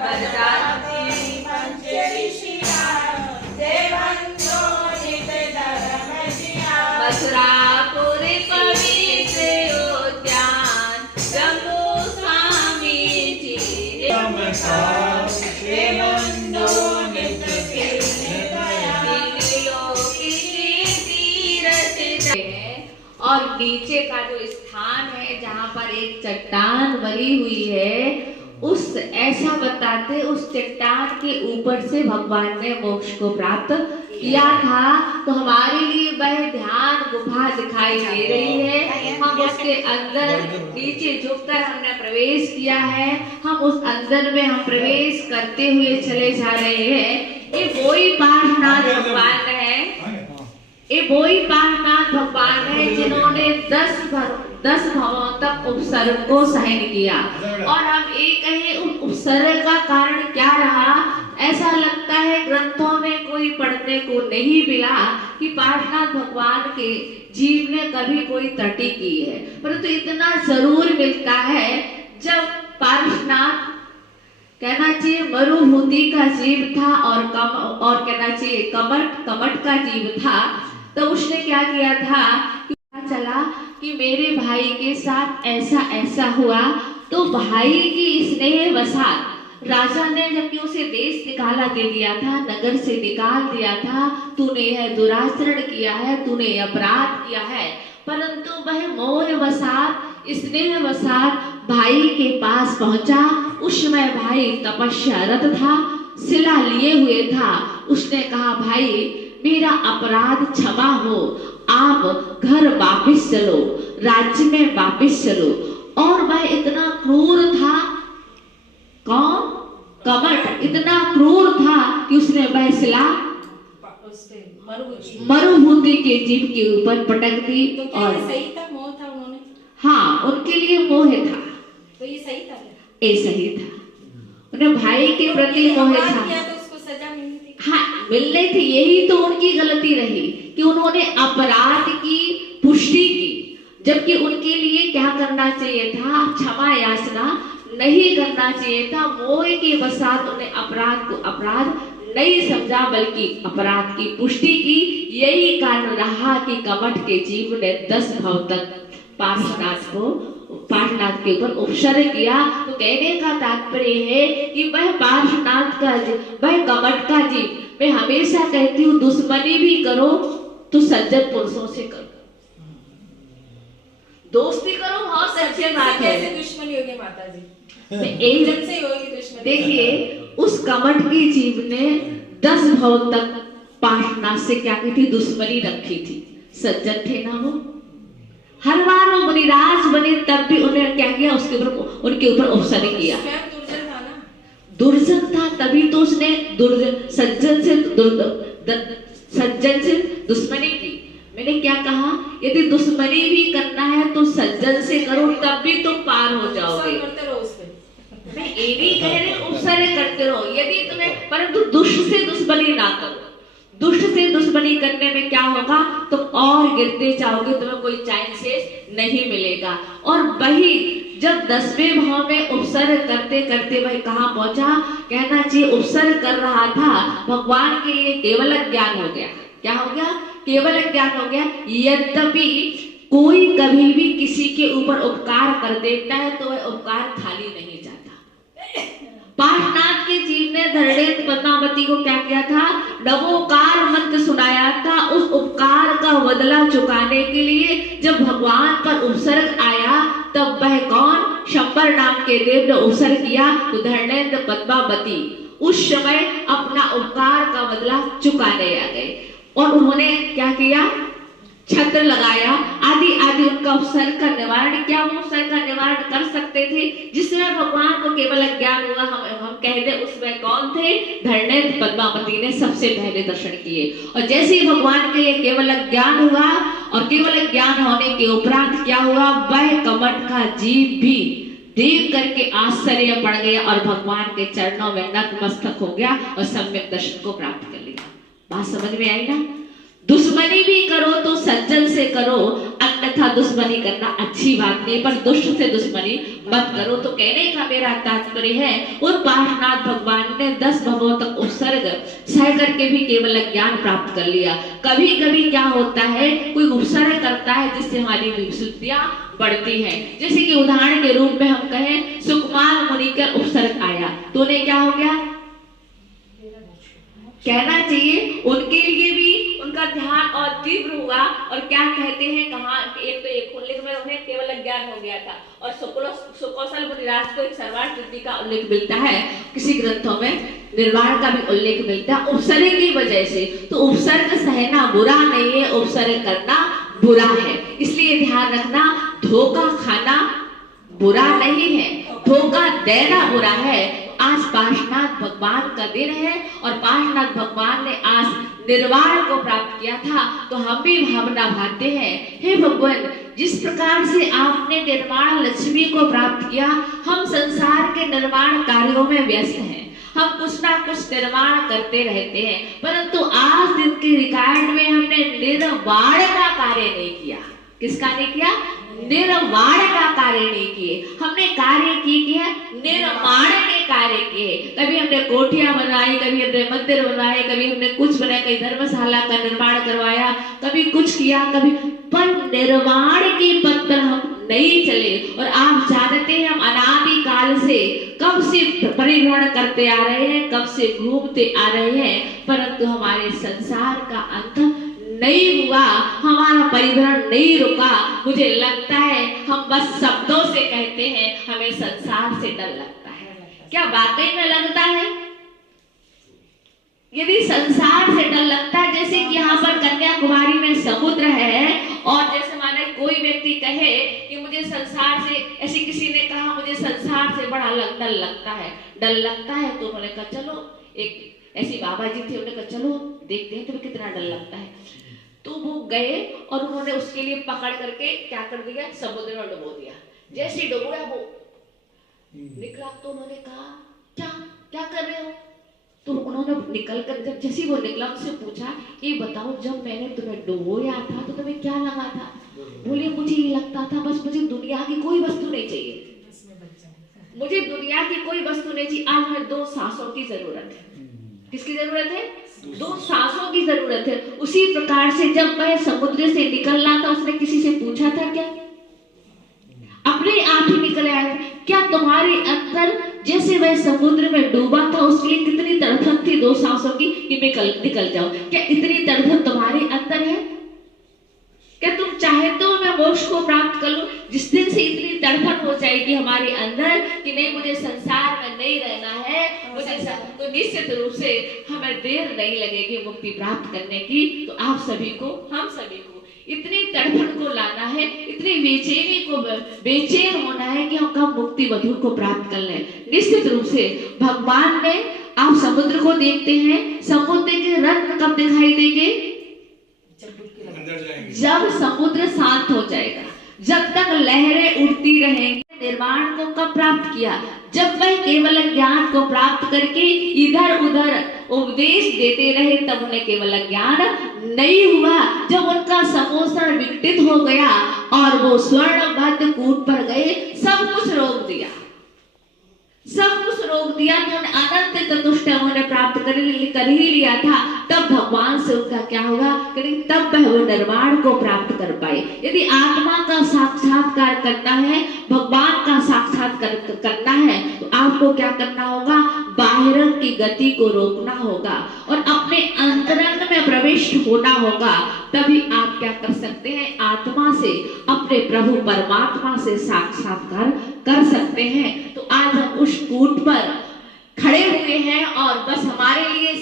मथुरापुर पवित्र उद्यान जम्मू स्वामी जी और नीचे का जो स्थान है जहाँ पर एक चट्टान बनी हुई है, उस ऐसा बताते उस चट्टान के ऊपर से भगवान ने मोक्ष को प्राप्त किया था। तो हमारे लिए वह ध्यान गुफा दिखाई दे रही है। हम उसके अंदर नीचे झुककर हमने प्रवेश किया है। हम उस अंदर में हम प्रवेश करते हुए चले जा रहे हैं। ये वही पार्श्वनाथ भगवान है, ये वही पार्श्वनाथ भगवान है जिन्होंने 10 भवों तक उपसर्ग को सहन किया। और हम एक कहें उन उपसर्ग का कारण क्या रहा, ऐसा लगता है ग्रंथों में कोई पढ़ने को नहीं मिला कि पार्श्वनाथ भगवान के जीव ने कभी कोई त्रुटि की है, परंतु इतना जरूर मिलता है जब पार्श्वनाथ कहना चाहिए मरुभूति का जीव था और कहना चाहिए कमट का जीव था, तो उसने क्या किया था कि पता चला कि मेरे भाई के साथ ऐसा ऐसा हुआ। तो भाई की स्नेह वसात राजा ने जबकि उसे देश निकाला दे दिया था, नगर से निकाल दिया था, तूने यह दुराचरण किया है, तूने अपराध किया है, परंतु वह मोह वसात स्नेह वसात भाई के पास पहुंचा। उस समय भाई तपस्यारत था, शिला लिए हुए था। उसने कहा भाई मेरा अपराध क्षमा हो, आप घर वापिस चलो, राज्य में वापिस चलो। और वह इतना क्रूर था, कौन? कमट इतना क्रूर था कि उसने वह शिला मरुभूमि के जीव के ऊपर पटक दी। तो और सही था, मोह था उन्होंने? हाँ, उनके लिए मोह था। तो ये सही था? ये सही था, उन्हें भाई के प्रति मोह था। तो उसको सजा मिलनी थी। हाँ मिलनी थी, यही तो उनकी गलती रही कि उन्होंने अपराध की पुष्टि की, जबकि उनके लिए क्या करना चाहिए था, क्षमा याचना नहीं करना चाहिए था। मोह के वसात उन्हें अपराध को अपराध नहीं समझा, बल्कि अपराध की पुष्टि की। यही कारण रहा कि कमट के जीव ने 10 भव तक पार्श्वनाथ के ऊपर उपसर्ग किया। तो कहने का तात्पर्य है कि वह पार्श्वनाथ का वह कमट का जीव, मैं हमेशा कहती हूँ दुश्मनी भी करो तो सज्जन पुरुषों से करो, दोस्ती करो बहुत अच्छी बात है। कैसे दुश्मनी होगी माता जी? एकदम से होगी दुश्मनी। देखिए उस कमट के जीव ने 10 भव तक पार्श्वनाथ से क्या की थी, दुश्मनी रखी थी। सज्जन थे ना वो, हर बार वो मुनिराज बने तब भी उन्हें क्या किया, उनके ऊपर उपसर्ग किया। दुर्जन था ना, दुर्जन था तभी तो उसने सज्जन से दुश्मनी की। मैंने क्या कहा, यदि दुश्मनी भी करना है तो सज्जन से करो, तब भी तुम पार हो जाओगे। मैं ये नहीं कह रही उपसर्ग करते रहो यदि तुम्हें, परंतु दुष्ट से दुश्मनी ना करो। दुष्ट से दुश्मनी करने में क्या होगा, तुम और गिरते जाओगे, तुम्हें कोई चांसेस नहीं मिलेगा। और वही जब 10वें भाव में उपसर्ग करते करते वह कहाँ पहुंचा, कहना चाहिए उपसर्ग कर रहा था, भगवान के लिए केवल ज्ञान हो गया। क्या हो गया? केवल ज्ञान हो गया। यद्यपि कोई कभी भी किसी के ऊपर उपकार कर देता है तो वह उपकार खाली नहीं जाता। पार्श्वनाथ के जीव ने धरणेन्द्र पद्मावती को क्या किया था, नवोकार मंत्र सुनाया था। उस उपकार का बदला चुकाने के लिए जब भगवान पर उपसर्ग आया, तब वह कौन, शंबर नाम के देव ने उपसर्ग किया। तो धरणेन्द्र पद्मावती उस समय अपना उपकार का बदला चुकाने आ गए और उन्होंने क्या किया, छत्र लगाया आदि आदि। उनका उपसर्ग का निवारण क्या, वो उपसर्ग का निवारण कर सकते थे। जिसमें भगवान को केवल ज्ञान हुआ, हम कह दे उसमें कौन थे, धरणेन्द्र पद्मावती ने सबसे पहले दर्शन किए। और जैसे ही भगवान के लिए केवल ज्ञान हुआ और केवल ज्ञान होने के उपरांत क्या हुआ, वह कमट का जीव भी देख करके आश्चर्य पड़ गया और भगवान के चरणों में नतमस्तक हो गया और सम्यक दर्शन को प्राप्त कर लिया। बात समझ में आई ना? दुश्मनी भी करो तो सज्जन से करो, अन्यथा दुश्मनी करना अच्छी बात नहीं, पर दुष्ट से दुश्मनी मत करो। तो कहने का मेरा तात्पर्य है, उन पार्श्वनाथ भगवान ने 10 भवों तक उपसर्ग सह करके भी केवल ज्ञान प्राप्त कर लिया। कभी कभी क्या होता है, कोई उपसर्ग करता है जिससे हमारी विशुद्धियां बढ़ती हैं। जैसे कि उदाहरण के रूप में हम कहें, सुकुमार मुनि का उपसर्ग आया तो उन्हें क्या हो गया, कहना चाहिए उनके लिए भी उनका ध्यान और तीव्र हुआ। और क्या कहते हैं, कहा एक तो एक उल्लेख में उन्हें केवल ज्ञान हो गया था, और सुकौशल मुनिराज को एक सर्वार्थ सिद्धि का उल्लेख मिलता है, किसी ग्रंथों में निर्वाण का भी उल्लेख मिलता है उपसर्ग की वजह से। तो उपसर्ग सहना बुरा नहीं है, उपसर्ग करना बुरा है। इसलिए ध्यान रखना, धोखा खाना बुरा नहीं है, धोखा देना बुरा है। आज पार्श्वनाथ भगवान का दिन है और पार्श्वनाथ भगवान ने आज निर्वाण को प्राप्त किया था, तो हम भी भावना भाते हैं, हे भगवान, जिस प्रकार से आपने निर्वाण लक्ष्मी को प्राप्त किया, हम संसार के निर्माण कार्यों में व्यस्त हैं, हम कुछ ना कुछ निर्माण करते रहते हैं, परंतु आज दिन के रिकॉर्ड में हमने निर्वाण का कार्य नहीं किया। किसका नहीं किया? निर्वाण का कार्य नहीं किए। हमने कार्य किए निर्माण के कार्य किए। कभी हमने कोठियां बनाई, कभी हमने मंदिर बनाए, कभी हमने कुछ बनाया, कभी धर्मशाला का निर्माण करवाया, कभी कुछ किया, कभी, पर निर्माण के पथ पर हम नहीं चले। और आप जानते हैं, हम अनादि काल से कब से परिभ्रमण करते आ रहे हैं, कब से घूमते आ रहे हैं, परंतु हमारे संसार का अंत नहीं हुआ, हमारा परिभ्रमण नहीं रुका। मुझे लगता है हम बस शब्दों से कहते हैं हमें संसार से डर लगता है। क्या वाकई में लगता है? यदि संसार से डर लगता है, जैसे कि यहाँ पर कन्याकुमारी में समुद्र है, और जैसे माने कोई व्यक्ति कहे कि मुझे संसार से, ऐसे किसी ने कहा मुझे संसार से बड़ा डर लगता है, डर लगता है, तो उन्होंने कहा चलो, एक ऐसी बाबा जी थे, उन्होंने कहा चलो देखते हैं तुम्हें कितना डर लगता है। तो वो गए और उन्होंने उसके लिए पकड़ करके क्या कर दिया, समुद्र में डुबो दिया। जैसे डुबोया वो निकला, तो उन्होंने कहा क्या क्या कर रहे हो? तो उन्होंने निकल कर, जब जैसे वो निकला, उनसे पूछा, ये बताओ जब मैंने तुम्हें डुबोया था तो तुम्हें क्या लगा था? बोले मुझे ये लगता था बस मुझे दुनिया की कोई वस्तु नहीं चाहिए, मुझे दुनिया की कोई वस्तु नहीं चाहिए, आज हमें 2 सांसों की जरूरत है। किसकी जरूरत है? 2 सांसों की जरूरत है। उसी प्रकार से जब वह समुद्र से निकल रहा था, उसने किसी से पूछा था क्या? अपने आप ही निकल आया। क्या तुम्हारे अंदर जैसे वह समुद्र में डूबा था, उसके लिए कितनी तड़फन थी 2 सांसों की कि निकल जाओ? क्या इतनी तड़फन तुम्हारे अंदर है? क्या तुम चाहते हो मैं मोक्ष को प्राप्त कर लूं? जिस दिन से इतनी तड़फन हो जाएगी हमारे अंदर कि नहीं मुझे संसार में नहीं रहना है, मुझे तो निश्चित रूप से हमें देर नहीं लगेगी मुक्ति प्राप्त करने की। तो आप सभी को, हम सभी को इतनी तड़फन को लाना है, इतनी बेचैनी को, बेचैन होना है कि हम कब मुक्ति मधुर को प्राप्त कर लें। निश्चित रूप से भगवान ने, आप समुद्र को देखते हैं, समुद्र के रत्न कब दिखाई देंगे? जब समुद्र शांत हो जाएगा, जब तक लहरें उठती रहेंगी। निर्वाण को कब प्राप्त किया? जब वह केवल ज्ञान को प्राप्त करके इधर उधर उपदेश देते रहे, तब उन्हें केवल ज्ञान नहीं हुआ। जब उनका समोषण विकटित हो गया और वो स्वर्णबद्ध कूट पर गए, सब कुछ रोक दिया, सब कुछ रोक दिया, तो अनंत चतुष्ट उन्होंने प्राप्त कर ही लिया था। तब भगवान से उनका क्या होगा, तब वह वो निर्वाण को प्राप्त कर पाए। यदि आत्मा का साक्षात्कार करना है, भगवान का साक्षात्कार करना है, तो आपको क्या करना होगा? बाहर की गति को रोकना होगा और अपने अंतरंग में प्रविष्ट होना होगा। तभी आप क्या कर सकते हैं? आत्मा से, अपने प्रभु परमात्मा से साक्षात्कार कर सकते हैं। तो आज हम उस कूट पर खड़े हुए हैं और बस हमारे लिए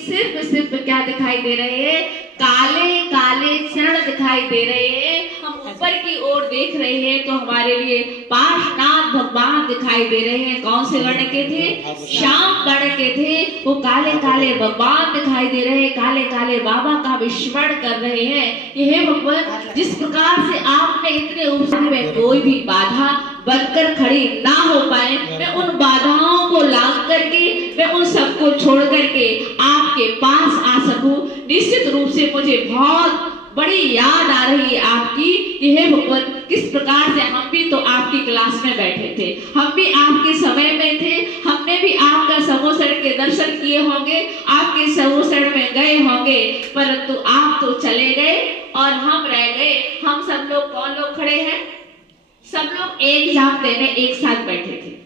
सिर्फ क्या दिखाई दे रहे हैं? काले काले चरण दिखाई दे रहे हैं। हम ऊपर की ओर देख रहे हैं तो हमारे लिए पार्श्वनाथ भगवान दिखाई दे रहे हैं। कौन से वर्ण के थे? श्याम वर्ण के थे। वो काले काले भगवान दिखाई दे रहे हैं, काले काले बाबा का विस्मरण कर रहे हैं कि हे भगवान, जिस प्रकार से आपने इतने उपसर्ग में कोई भी बाधा बनकर खड़ी ना हो पाए, मैं उन बाधाओं को लांघ करके, मैं उन सबको छोड़ करके आपके पास आ सकूं। निश्चित रूप से मुझे बहुत बड़ी याद आ रही है आपकी कि हे भगवान, किस प्रकार से हम भी तो आपकी क्लास में बैठे थे, हम भी आपके समय में थे, हमने भी आपका समोसण के दर्शन किए होंगे, आपके समोसण में गए होंगे, परंतु आप तो चले गए और हम रह गए। हम सब लोग कौन लोग खड़े हैं? सब लोग एग्जाम देने एक साथ बैठे थे।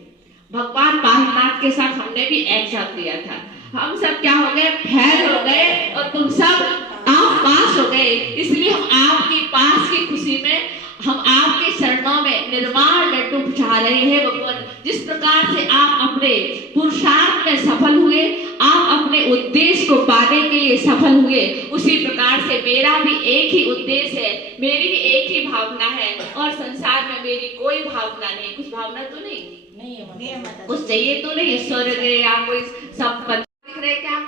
भगवान बालनाथ के साथ हमने भी एग्जाम दिया था। हम सब क्या हो गए? फेल हो गए और तुम सब आप पास हो गए। इसलिए हम आपकी पास की खुशी में हम आपके चरणों में निर्माण लड्डू चढ़ा रहे हैं भगवान। जिस प्रकार से आप अपने पुरुषार्थ में सफल हुए, आप अपने उद्देश्य को पाने के लिए सफल हुए, उसी प्रकार से मेरा भी एक ही उद्देश्य है, मेरी भी एक ही भावना है और संसार में मेरी कोई भावना नहीं। कुछ भावना तो नहीं है कुछ चाहिए तो नहीं? स्वर्ग या कोई संपत्ति दिख रहे क्या?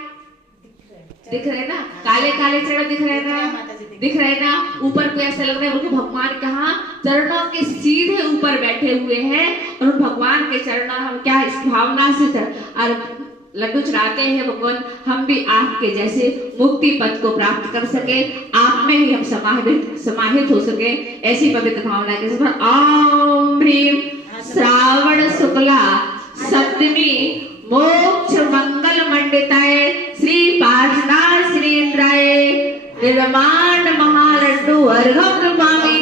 दिख रहे ना? काले काले चरण दिख रहे ना? दिख रहे ना? ऊपर को ऐसा लग रहा है भगवान कहाँ चरणों के सीधे ऊपर बैठे हुए हैं और भगवान के चरणों हम क्या इस भावना से लड्डू चढ़ाते हैं भगवान, हम भी आपके जैसे मुक्ति पथ को प्राप्त कर सके, आप में ही हम समाहित हो सके, ऐसी पवित्र भावना के साथ ओम ह्रीम श्रावण शुक्ला सप्तमी मोक्ष मंगल मंडिताय श्री पार्षदा श्री इंद्राय निर्माण महालड्डू अर्घम नमामि।